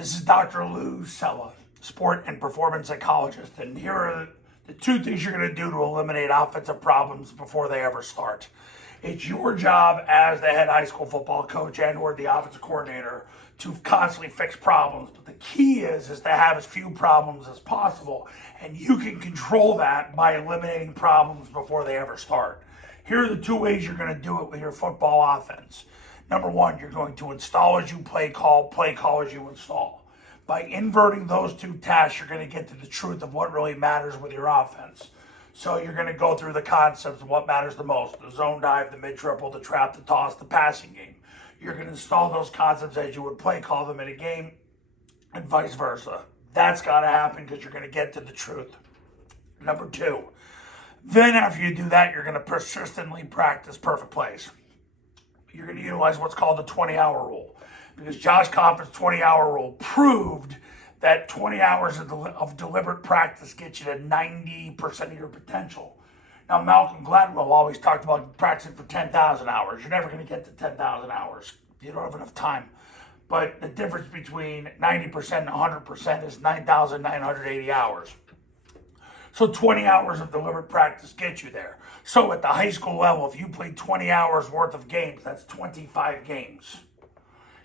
This is Dr. Lou Cella, sport and performance psychologist, and here are the two things you're going to do to eliminate offensive problems before they ever start. It's your job as the head high school football coach and or the offensive coordinator to constantly fix problems, but the key is to have as few problems as possible, and you can control that by eliminating problems before they ever start. Here are the two ways you're going to do it with your football offense. Number one, you're going to install as you play call as you install. By inverting those two tasks, you're going to get to the truth of what really matters with your offense. So you're going to go through the concepts of what matters the most: the zone dive, the mid triple, the trap, the toss, the passing game. You're going to install those concepts as you would play call them in a game, and vice versa. That's got to happen because you're going to get to the truth. Number two, then after you do that, you're going to persistently practice perfect plays. You're going to utilize what's called the 20-hour rule, because Josh Kaufman's 20-hour rule proved that 20 hours of deliberate practice gets you to 90% of your potential. Now, Malcolm Gladwell always talked about practicing for 10,000 hours. You're never going to get to 10,000 hours. You don't have enough time. But the difference between 90% and 100% is 9,980 hours. So 20 hours of deliberate practice gets you there. So at the high school level, if you played 20 hours worth of games, that's 25 games.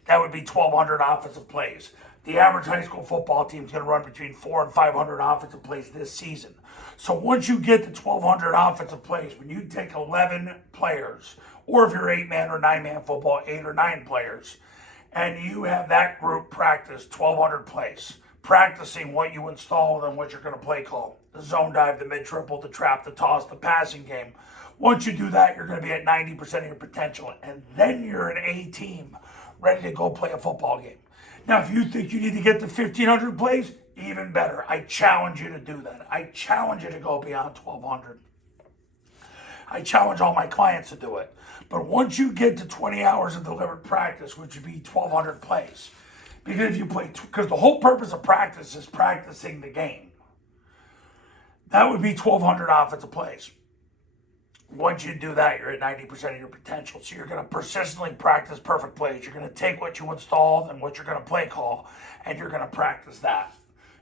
That would be 1,200 offensive plays. The average high school football team is going to run between 400 and 500 offensive plays this season. So once you get to 1,200 offensive plays, when you take 11 players, or if you're 8-man or 9-man football, 8 or 9 players, and you have that group practice 1,200 plays, practicing what you installed and what you're going to play call: the zone dive, the mid triple, the trap, the toss, the passing game. Once you do that, you're going to be at 90% of your potential, and then you're an A team ready to go play a football game. Now, if you think you need to get to 1,500 plays, even better. I challenge you to do that. I challenge you to go beyond 1,200. I challenge all my clients to do it. But once you get to 20 hours of deliberate practice, which would be 1,200 plays, because the whole purpose of practice is practicing the game. That would be 1,200 offensive plays. Once you do that, you're at 90% of your potential. So you're going to persistently practice perfect plays. You're going to take what you installed and what you're going to play call, and you're going to practice that.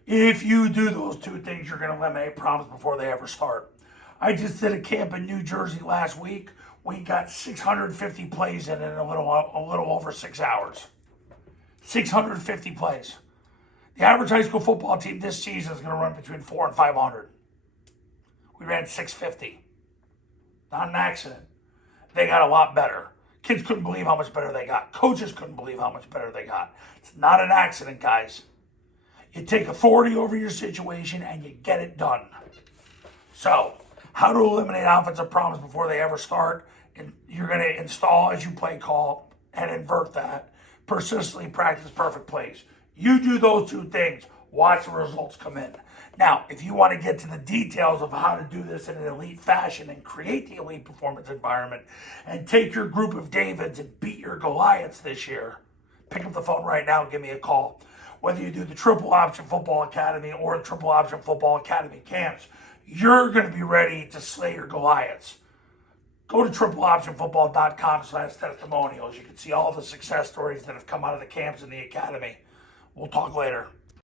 If you do those two things, you're going to eliminate problems before they ever start. I just did a camp in New Jersey last week. We got 650 plays in a little over 6 hours. 650 plays. The average high school football team this season is going to run between 400 and 500. We ran 650. Not an accident. They got a lot better. Kids couldn't believe how much better they got. Coaches couldn't believe how much better they got. It's not an accident, guys. You take authority over your situation and you get it done. So, how to eliminate offensive problems before they ever start? And you're going to install as you play call and invert that. Persistently practice perfect plays. You do those two things, watch the results come in. Now, if you want to get to the details of how to do this in an elite fashion and create the elite performance environment and take your group of Davids and beat your Goliaths this year, pick up the phone right now and give me a call. Whether you do the Triple Option Football Academy or the Triple Option Football Academy camps, you're going to be ready to slay your Goliaths. Go to tripleoptionfootball.com/testimonials. You can see all the success stories that have come out of the camps in the academy. We'll talk later.